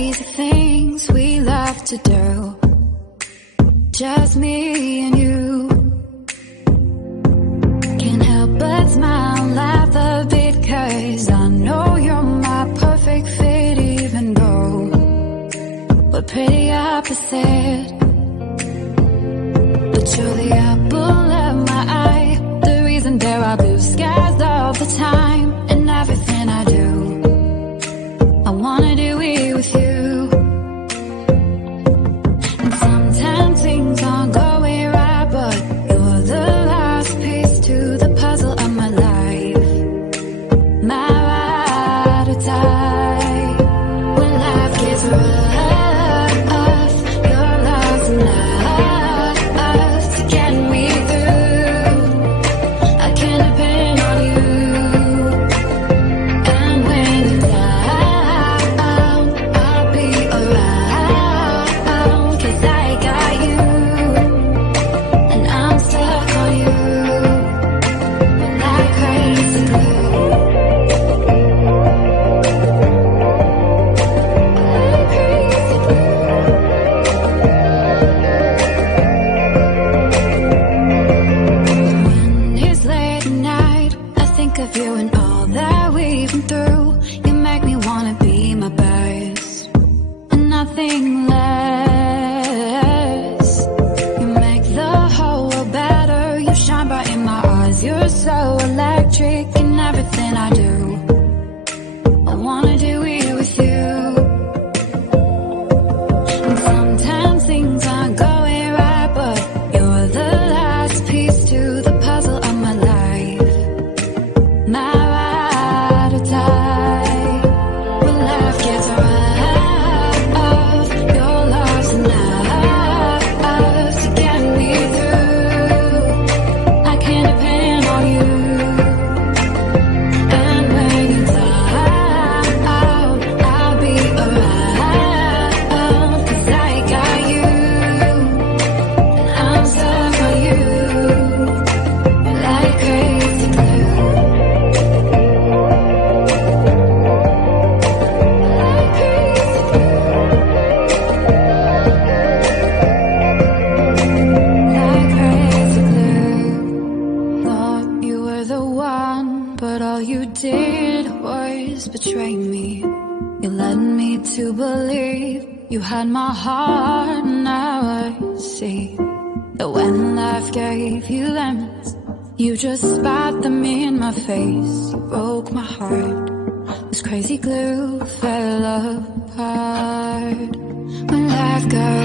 crazy things we love to do, just me and you. Can't help but smile, laugh a bit, 'cause I know you're my perfect fit, even though we're pretty opposite. But you're the apple of my eye, the reason there are blue skies all the time. And everything I do, I wanna do it with you. And sometimes things aren't going right, but you're the last piece to the puzzle of my life. My ride or die. When life gets rough, your love's enough to get me through. I can depend on you. And when you're down, I'll be around, 'cause I got you. And I'm stuck on you like crazy glue. When it's late at night, I think of you and all that we've been through. You make me wanna be my best and nothing less. You make the whole world better. You shine bright in my eyes. You're so electric in everything I do. I wanna do it with you. And sometimes things aren't going right, but you're the last piece to the puzzle of my life. My ride or die. When life gets rough, your love's enough to get me through. I can depend on you. And when you're down, I'll be around, 'cause I got you. And I'm stuck on you like crazy glue. Like crazy glue. Like crazy glue. Thought you were the one, but all you did was betray me. You led me to believe you had my heart. Now I see that when life gave you lemons, you just spat them in my face. You broke my heart. This crazy glue fell apart. When life got